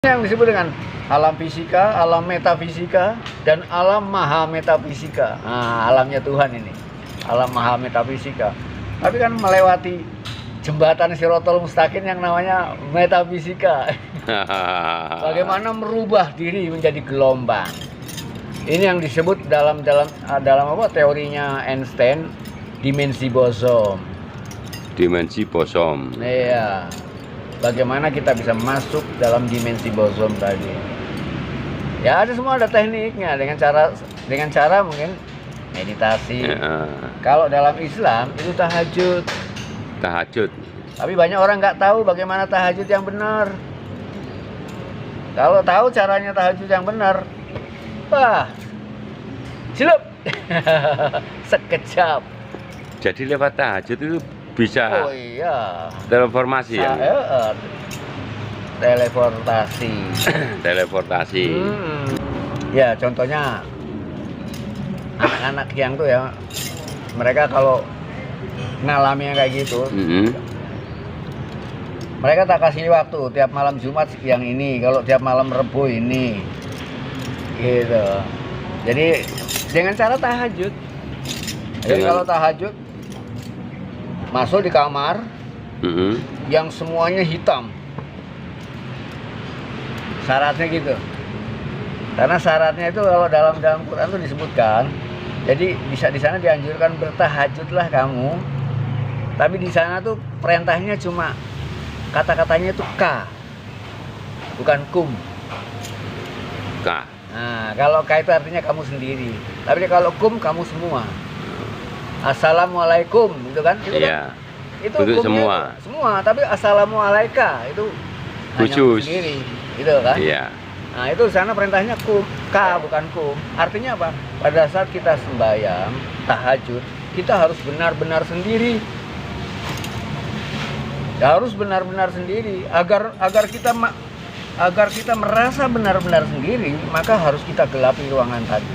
Yang disebut dengan alam fisika, alam metafisika, dan alam maha metafisika. Nah, alamnya Tuhan ini, alam maha metafisika. Tapi kan melewati jembatan Shirotol Mustaqim yang namanya metafisika. Bagaimana merubah diri menjadi gelombang. Ini yang disebut dalam apa teorinya Einstein, dimensi bosom. Dimensi bosom. Iya. Bagaimana kita bisa masuk dalam dimensi bosom tadi? Ya ada tekniknya dengan cara mungkin meditasi. Ya. Kalau dalam Islam itu tahajud. Tahajud. Tapi banyak orang nggak tahu bagaimana tahajud yang benar. Kalau tahu caranya tahajud yang benar, wah, silup, sekejap. Jadi lewat tahajud itu bisa Oh iya. teleportasi ya? Teleportasi. Teleportasi. Ya contohnya anak-anak yang tuh ya, mereka kalau ngalami yang kayak gitu, mereka tak kasih waktu tiap malam Jumat yang ini, kalau tiap malam Rebo ini, gitu. Jadi dengan cara tahajud. Jadi kalau tahajud masuk di kamar yang semuanya hitam. Syaratnya gitu. Karena syaratnya itu kalau dalam Quran itu disebutkan. Jadi bisa di sana dianjurkan bertahajudlah kamu. Tapi di sana tuh perintahnya cuma kata-katanya itu K. Bukan kum. K. Nah, kalau K itu artinya kamu sendiri. Tapi kalau kum kamu semua. Assalamualaikum itu kan? Iya. Itu semua. Semua, tapi assalamualaika itu khusus sendiri, gitu kan? Iya. Nah, itu di sana perintahnya kum, K bukan kum. Artinya apa? Pada saat kita sembahyang, tahajud, kita harus benar-benar sendiri. Ya, harus benar-benar sendiri agar kita merasa benar-benar sendiri, maka harus kita gelapi ruangan tadi.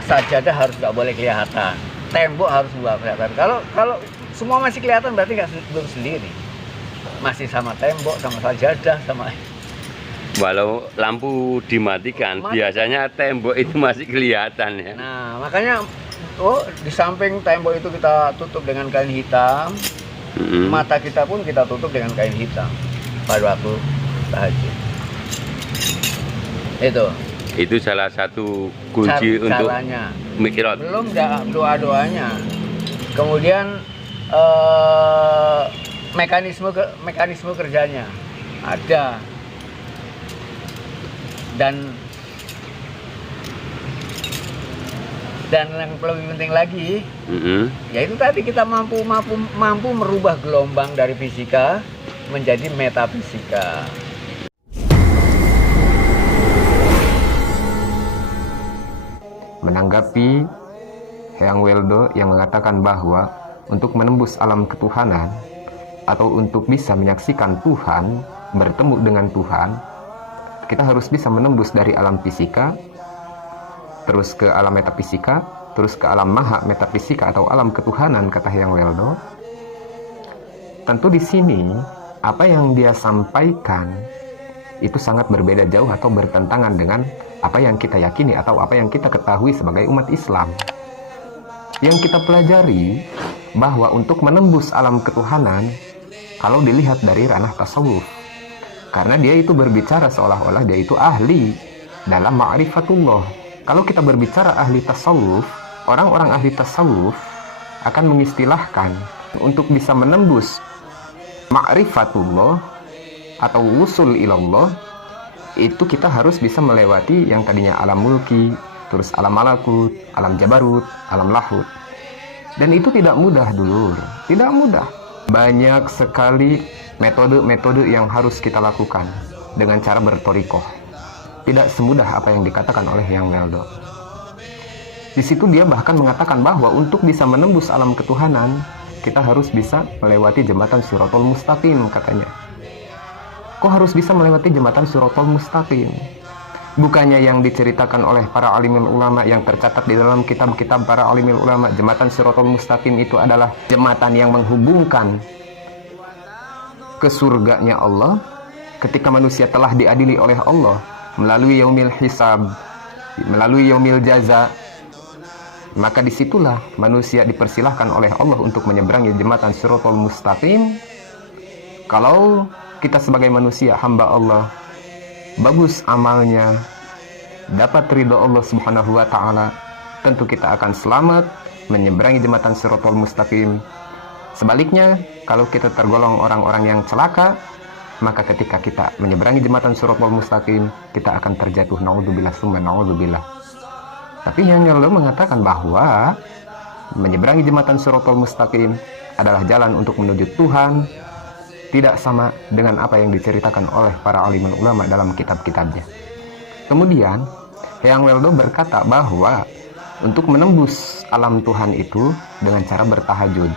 Sajadah harus nggak boleh kelihatan, tembok harus nggak kelihatan. Kalau semua masih kelihatan berarti belum sendiri, masih sama tembok, sama sajadah, sama. Walau lampu dimatikan, biasanya tembok itu masih kelihatan ya. Nah makanya di samping tembok itu kita tutup dengan kain hitam, mata kita pun kita tutup dengan kain hitam pada waktu tahajud. Itu salah satu kunci untuk mikirot. Belum doa-doanya. Kemudian mekanisme kerjanya ada. Dan yang lebih penting lagi, yaitu tadi kita mampu merubah gelombang dari fisika menjadi metafisika. Menanggapi Hyang Weldo yang mengatakan bahwa untuk menembus alam ketuhanan atau untuk bisa menyaksikan Tuhan, bertemu dengan Tuhan, kita harus bisa menembus dari alam fisika, terus ke alam metafisika, terus ke alam maha metafisika atau alam ketuhanan, kata Hyang Weldo. Tentu di sini apa yang dia sampaikan itu sangat berbeda jauh atau bertentangan dengan apa yang kita yakini atau apa yang kita ketahui sebagai umat Islam. Yang kita pelajari bahwa untuk menembus alam ketuhanan, kalau dilihat dari ranah tasawuf, karena dia itu berbicara seolah-olah dia itu ahli dalam ma'rifatullah. Kalau kita berbicara ahli tasawuf, orang-orang ahli tasawuf akan mengistilahkan untuk bisa menembus ma'rifatullah atau wusul ilallah, itu kita harus bisa melewati yang tadinya alam mulki, terus alam malakut, alam jabarut, alam lahut. Dan itu tidak mudah dulur, tidak mudah. Banyak sekali metode-metode yang harus kita lakukan dengan cara bertorikoh. Tidak semudah apa yang dikatakan oleh Hyang Weldo. Di situ dia bahkan mengatakan bahwa untuk bisa menembus alam ketuhanan, kita harus bisa melewati jembatan Shirotol Mustaqim, katanya. Kok harus bisa melewati jembatan Shirotol Mustaqim? Bukannya yang diceritakan oleh para alimul ulama yang tercatat di dalam kitab-kitab para alimul ulama, jembatan Shirotol Mustaqim itu adalah jembatan yang menghubungkan ke surganya Allah ketika manusia telah diadili oleh Allah melalui yaumil hisab, melalui yaumil jaza, maka disitulah manusia dipersilahkan oleh Allah untuk menyeberangi jembatan Shiratal Mustaqim. Kalau kita sebagai manusia hamba Allah bagus amalnya, dapat ridho Allah Subhanahu wa taala, tentu kita akan selamat menyeberangi jembatan Shiratal Mustaqim. Sebaliknya, kalau kita tergolong orang-orang yang celaka, maka ketika kita menyeberangi jembatan Shiratal Mustaqim, kita akan terjatuh, naudzubillah summa naudzubillah. Tapi yang Allah mengatakan bahwa menyeberangi jembatan Shiratal Mustaqim adalah jalan untuk menuju Tuhan, tidak sama dengan apa yang diceritakan oleh para alimul ulama dalam kitab-kitabnya. Kemudian Hyang Weldo berkata bahwa untuk menembus alam Tuhan itu dengan cara bertahajud.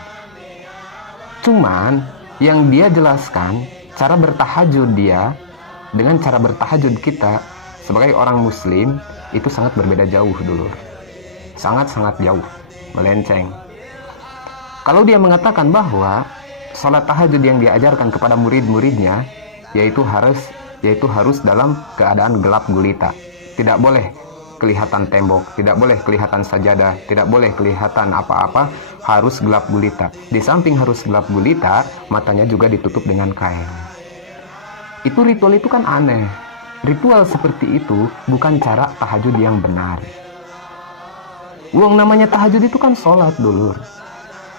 Cuman yang dia jelaskan, cara bertahajud dia dengan cara bertahajud kita sebagai orang muslim itu sangat berbeda jauh dulu. Sangat-sangat jauh, melenceng. Kalau dia mengatakan bahwa salat tahajud yang diajarkan kepada murid-muridnya yaitu harus dalam keadaan gelap gulita. Tidak boleh kelihatan tembok, tidak boleh kelihatan sajadah, tidak boleh kelihatan apa-apa, harus gelap gulita. Di samping harus gelap gulita, matanya juga ditutup dengan kain. Itu ritual itu kan aneh. Ritual seperti itu bukan cara tahajud yang benar. Uang namanya tahajud itu kan sholat dulu.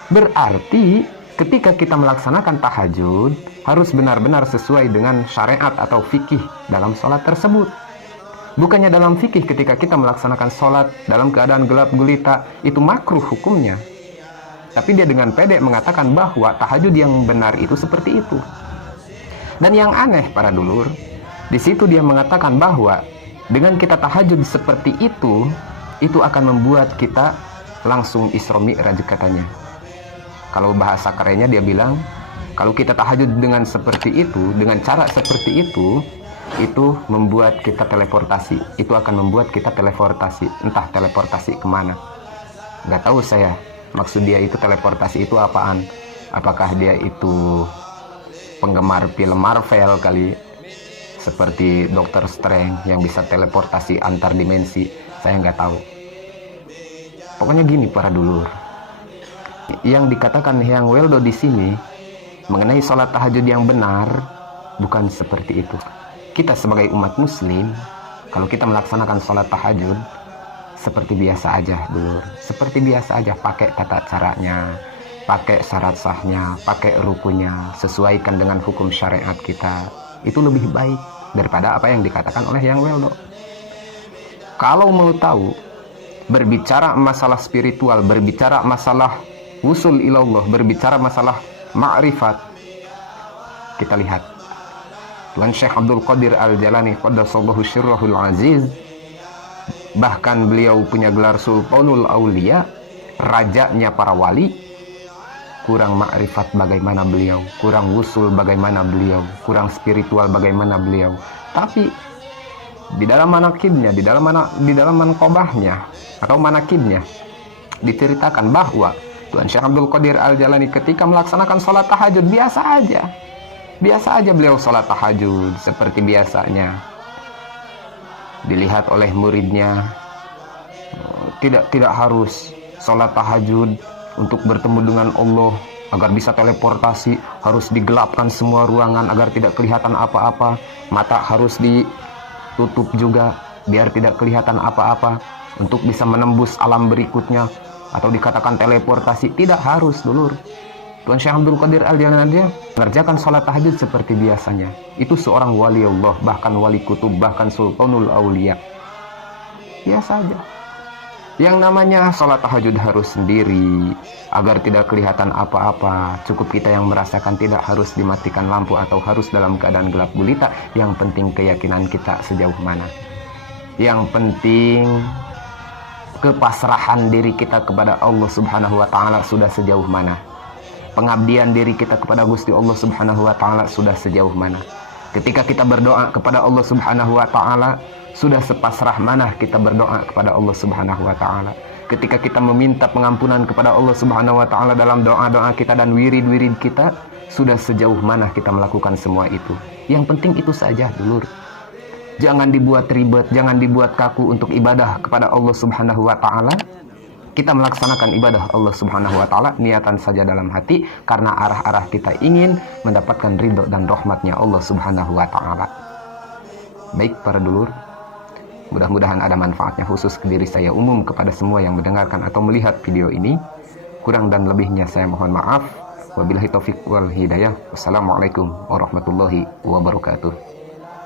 Berarti ketika kita melaksanakan tahajud harus benar-benar sesuai dengan syariat atau fikih dalam sholat tersebut. Bukannya dalam fikih ketika kita melaksanakan sholat dalam keadaan gelap gulita itu makruh hukumnya. Tapi dia dengan pede mengatakan bahwa tahajud yang benar itu seperti itu. Dan yang aneh para dulur, di situ dia mengatakan bahwa dengan kita tahajud seperti itu akan membuat kita langsung Isra Mi'raj katanya. Kalau bahasa kerennya dia bilang, kalau kita tahajud dengan seperti itu, dengan cara seperti itu membuat kita teleportasi. Itu akan membuat kita teleportasi. Entah teleportasi kemana, nggak tahu saya. Maksud dia itu teleportasi itu apaan? Apakah dia itu penggemar film Marvel kali, seperti Dr. Strange yang bisa teleportasi antar dimensi? Saya nggak tahu. Pokoknya gini para dulur, yang dikatakan Hyang Weldo di sini mengenai sholat tahajud yang benar bukan seperti itu. Kita sebagai umat muslim, kalau kita melaksanakan sholat tahajud seperti biasa aja dulur, seperti biasa aja, pakai tata caranya, pakai syarat sahnya, pakai rukunnya, sesuaikan dengan hukum syariat kita. Itu lebih baik daripada apa yang dikatakan oleh Hyang Weldo. Kalau mau tahu, berbicara masalah spiritual, berbicara masalah wusul ilallah, berbicara masalah ma'rifat, kita lihat Tuan Syekh Abdul Qadir Al-Jalani qaddasallahu sirrahul aziz, bahkan beliau punya gelar Sultanul Aulia, rajanya para wali. Kurang ma'rifat bagaimana beliau, kurang wusul bagaimana beliau, kurang spiritual bagaimana beliau. Tapi di dalam manakibnya, di dalam manqobahnya atau manakibnya diceritakan bahwa Tuan Syekh Abdul Qadir Al-Jalani ketika melaksanakan sholat tahajud biasa aja beliau sholat tahajud seperti biasanya. Dilihat oleh muridnya, tidak harus sholat tahajud untuk bertemu dengan Allah agar bisa teleportasi, harus digelapkan semua ruangan agar tidak kelihatan apa-apa, mata harus ditutup juga biar tidak kelihatan apa-apa untuk bisa menembus alam berikutnya atau dikatakan teleportasi. Tidak harus dulur. Tuan Syekh Abdul Qadir Al-Jalani mengerjakan sholat tahajud seperti biasanya. Itu seorang wali Allah, bahkan wali kutub, bahkan Sultanul Aulia. Biasa aja. Yang namanya sholat tahajud harus sendiri agar tidak kelihatan apa-apa. Cukup kita yang merasakan, tidak harus dimatikan lampu atau harus dalam keadaan gelap gulita. Yang penting keyakinan kita sejauh mana. Yang penting kepasrahan diri kita kepada Allah Subhanahu wa taala sudah sejauh mana. Pengabdian diri kita kepada Gusti Allah Subhanahu wa taala sudah sejauh mana. Ketika kita berdoa kepada Allah Subhanahu wa taala, sudah sepasrah mana kita berdoa kepada Allah Subhanahu wa taala. Ketika kita meminta pengampunan kepada Allah Subhanahu wa taala dalam doa-doa kita dan wirid-wirid kita, sudah sejauh mana kita melakukan semua itu. Yang penting itu saja, dulur. Jangan dibuat ribet, jangan dibuat kaku untuk ibadah kepada Allah Subhanahu wa taala. Kita melaksanakan ibadah Allah Subhanahu wa taala niatan saja dalam hati, karena arah-arah kita ingin mendapatkan ridho dan rahmatnya Allah Subhanahu wa taala. Baik para dulur, mudah-mudahan ada manfaatnya khusus ke diri saya, umum kepada semua yang mendengarkan atau melihat video ini. Kurang dan lebihnya saya mohon maaf. Wabillahi taufik wal hidayah. Wassalamualaikum warahmatullahi wabarakatuh.